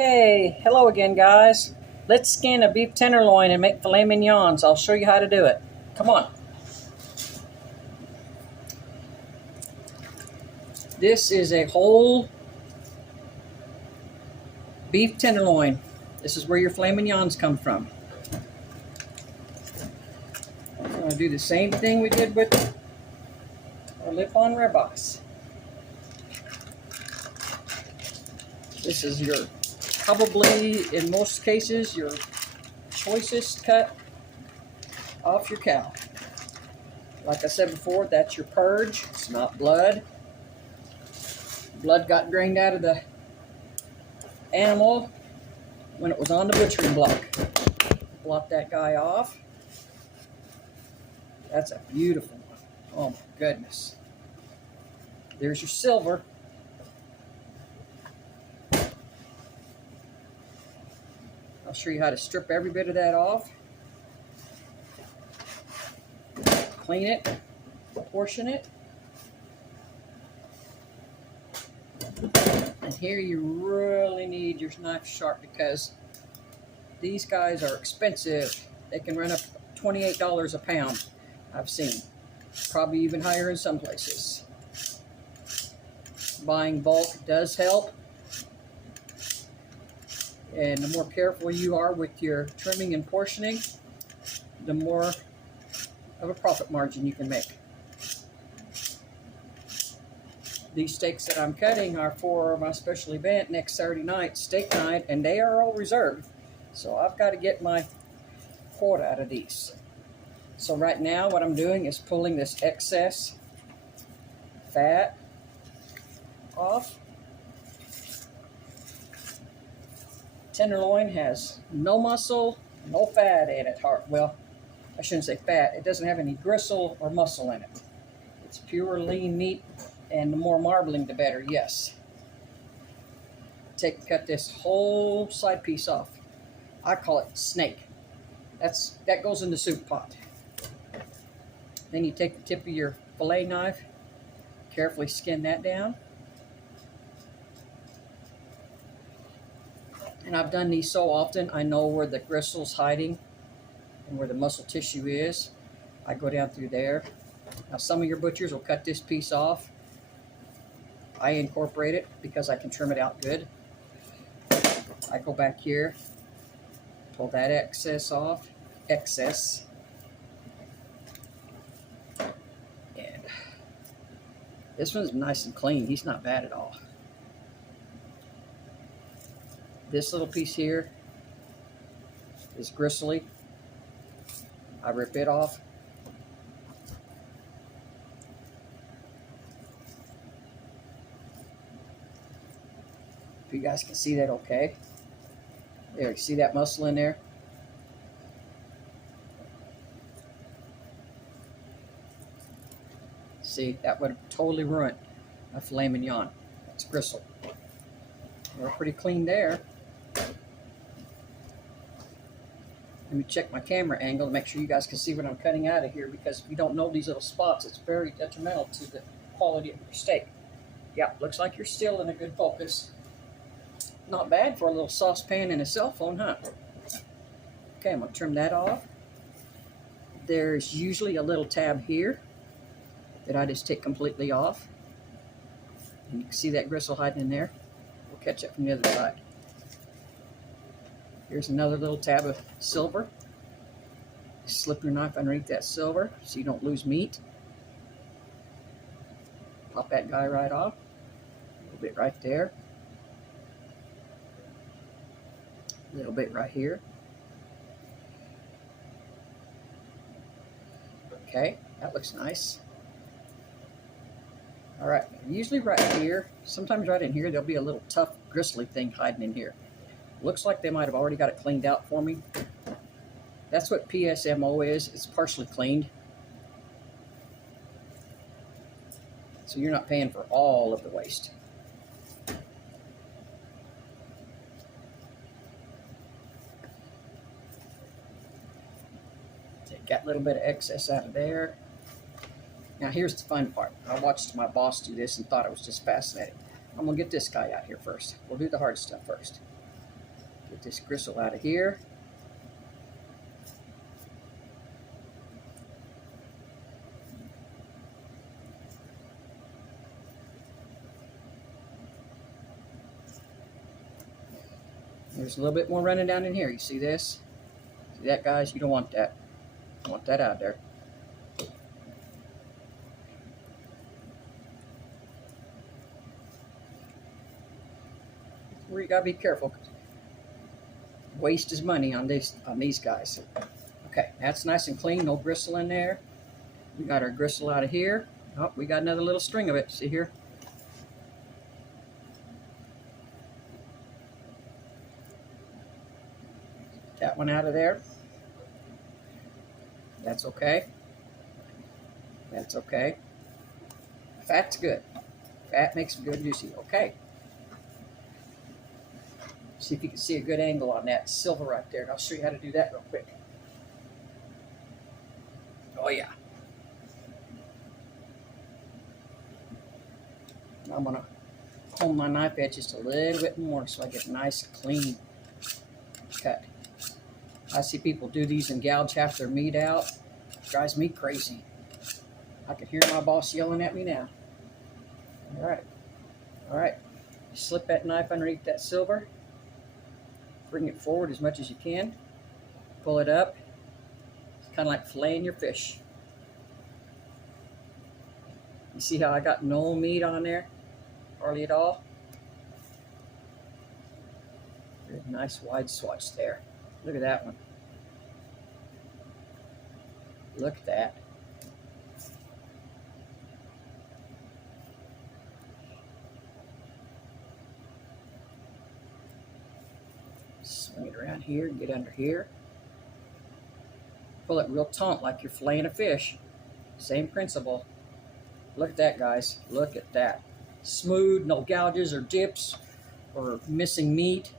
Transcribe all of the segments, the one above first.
Okay, hello again, guys. Let's skin a beef tenderloin and make filet mignons. I'll show you how to do it. Come on. This is a whole beef tenderloin. This is where your filet mignons come from. I'm going to do the same thing we did with our lip-on ribeyes. This is your, probably in most cases, your choicest cut off your cow. Like I said before, that's your purge. It's not blood. Blood got drained out of the animal when it was on the butchering block. Block that guy off. That's a beautiful one. Oh my goodness. There's your silver. I'll show you how to strip every bit of that off. Clean it, portion it. And here you really need your knife sharp because these guys are expensive. They can run up $28 a pound, I've seen. Probably even higher in some places. Buying bulk does help. And the more careful you are with your trimming and portioning, the more of a profit margin you can make. These steaks that I'm cutting are for my special event next Saturday night, steak night, and they are all reserved. So I've got to get my quota out of these. So right now what I'm doing is pulling this excess fat off. Tenderloin has no muscle, no fat in it. Well, I shouldn't say fat. It doesn't have any gristle or muscle in it. It's pure lean meat, and the more marbling, the better, yes. Cut this whole side piece off. I call it snake. That goes in the soup pot. Then you take the tip of your fillet knife, carefully skin that down. And I've done these so often, I know where the gristle's hiding and where the muscle tissue is. I go down through there. Now some of your butchers will cut this piece off. I incorporate it because I can trim it out good. I go back here, pull that excess off. And this one's nice and clean. He's not bad at all. This little piece here is gristly. I rip it off. If you guys can see that okay. There, you see that muscle in there? See, that would totally ruin a filet mignon. That's gristle. We're pretty clean there. Let me check my camera angle to make sure you guys can see what I'm cutting out of here, because if you don't know these little spots, it's very detrimental to the quality of your steak. Yeah, looks like you're still in a good focus. Not bad for a little saucepan and a cell phone, huh? Okay, I'm going to trim that off. There's usually a little tab here that I just take completely off. And you can see that gristle hiding in there. We'll catch it from the other side. Here's another little tab of silver. Slip your knife underneath that silver so you don't lose meat. Pop that guy right off. A little bit right there. A little bit right here. Okay, that looks nice. All right, usually right here, sometimes right in here, there'll be a little tough, gristly thing hiding in here. Looks like they might have already got it cleaned out for me. That's what PSMO is. It's partially cleaned. So you're not paying for all of the waste. Take that little bit of excess out of there. Now here's the fun part. I watched my boss do this and thought it was just fascinating. I'm going to get this guy out here first. We'll do the hard stuff first. Get this gristle out of here. There's a little bit more running down in here. You see this? See that, guys? You don't want that. You want that out there. You gotta be careful. Waste is money on these guys. Okay, that's nice and clean. No gristle in there. We got our gristle out of here. Oh, we got another little string of it. See here? That one out of there. That's okay. That's okay. Fat's good. Fat makes them good juicy. Okay. See if you can see a good angle on that silver right there. And I'll show you how to do that real quick. Oh yeah. I'm going to comb my knife edge just a little bit more so I get a nice clean cut. I see people do these and gouge half their meat out. It drives me crazy. I can hear my boss yelling at me now. All right. All right. Slip that knife underneath that silver. Bring it forward as much as you can. Pull it up. It's kind of like filleting your fish. You see how I got no meat on there? Hardly at all. Good, nice wide swatch there. Look at that one. Look at that. Swing it around here and get under here. Pull it real taut like you're filleting a fish. Same principle. Look at that, guys. Look at that. Smooth, no gouges or dips or missing meat.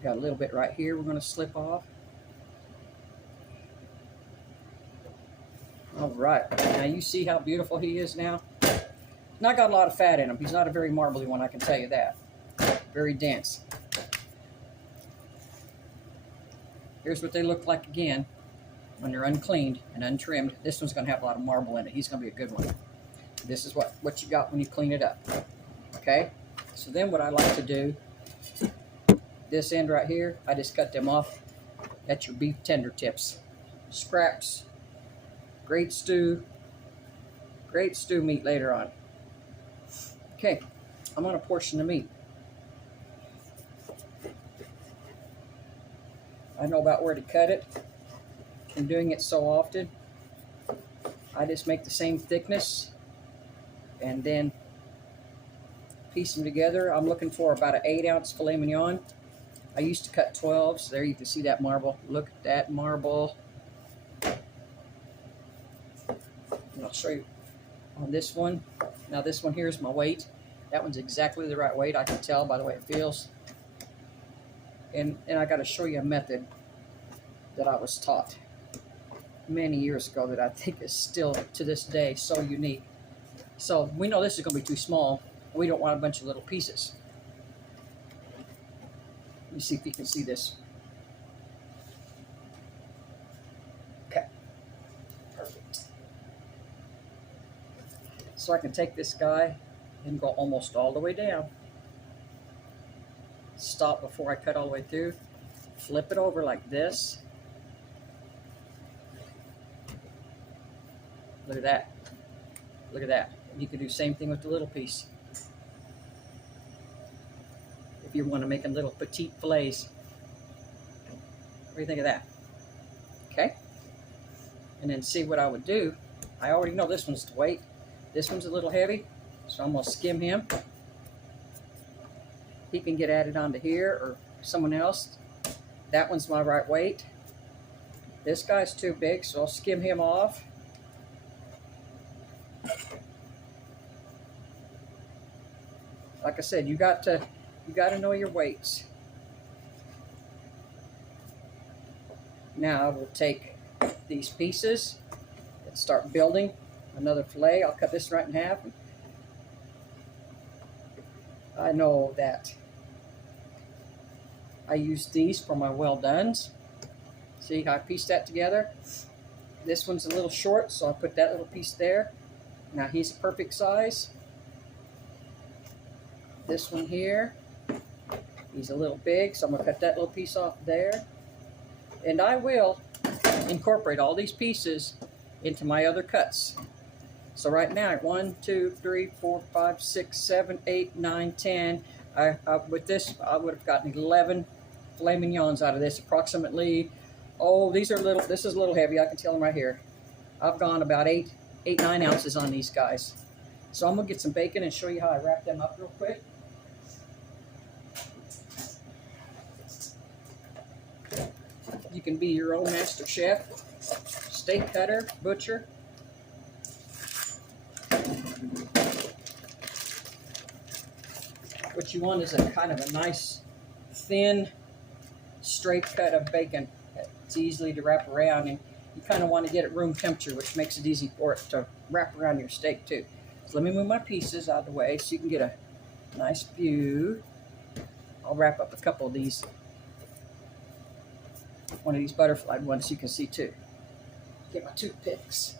Got a little bit right here we're going to slip off. All right. Now you see how beautiful he is now? Not got a lot of fat in him. He's not a very marbly one, I can tell you that. Very dense. Here's what they look like again when they're uncleaned and untrimmed. This one's going to have a lot of marble in it. He's going to be a good one. This is what you got when you clean it up. Okay? So then what I like to do, this end right here, I just cut them off. That's your beef tender tips. Scraps. Great stew meat later on. Okay, I'm going to portion the meat. I know about where to cut it. I'm doing it so often. I just make the same thickness and then piece them together. I'm looking for about an 8-ounce filet mignon. I used to cut 12s. There you can see that marble. Look at that marble. And I'll show you on this one. Now this one here is my weight. That one's exactly the right weight. I can tell by the way it feels. And I got to show you a method that I was taught many years ago that I think is still to this day so unique. So we know this is going to be too small. We don't want a bunch of little pieces. Let me see if you can see this. Okay. Perfect. So I can take this guy and go almost all the way down. Stop before I cut all the way through. Flip it over like this. Look at that. Look at that. You can do the same thing with the little piece. If you want to make them little petite fillets. What do you think of that? Okay. And then see what I would do. I already know this one's the weight. This one's a little heavy, so I'm going to skim him. He can get added onto here or someone else. That one's my right weight. This guy's too big, so I'll skim him off. Like I said, you got to know your weights. Now we'll take these pieces and start building another fillet. I'll cut this right in half. I know that I use these for my well dones. See how I pieced that together? This one's a little short, so I put that little piece there. Now he's a perfect size. This one here, he's a little big, so I'm going to cut that little piece off there. And I will incorporate all these pieces into my other cuts. So right now, 1, 2, 3, 4, 5, 6, 7, 8, 9, 10. With this, I would have gotten 11 filet mignons out of this, approximately. Oh, these are little. This is a little heavy. I can tell them right here. I've gone about 9 ounces on these guys. So I'm gonna get some bacon and show you how I wrap them up real quick. You can be your own master chef, steak cutter, butcher. What you want is a kind of a nice, thin, straight cut of bacon. It's easily to wrap around, and you kind of want to get it room temperature, which makes it easy for it to wrap around your steak too. So let me move my pieces out of the way so you can get a nice view. I'll wrap up a couple of these. One of these butterfly ones so you can see too. Get my toothpicks.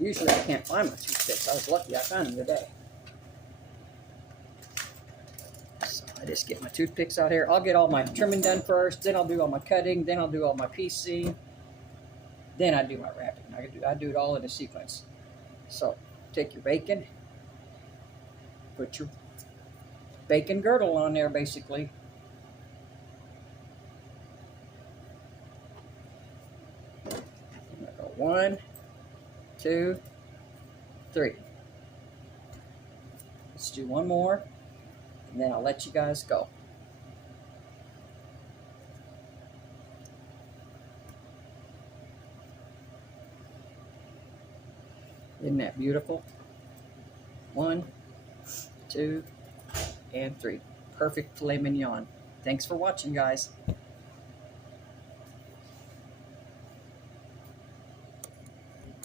Usually I can't find my toothpicks. I was lucky I found them today. So I just get my toothpicks out here. I'll get all my trimming done first, then I'll do all my cutting, then I'll do all my piecing, then I do my wrapping. I do it all in a sequence. So take your bacon, put your bacon girdle on there basically. I'm gonna go 1, 2, 3. Let's do one more, and then I'll let you guys go. Isn't that beautiful? 1, 2, and 3. Perfect filet mignon. Thanks for watching, guys.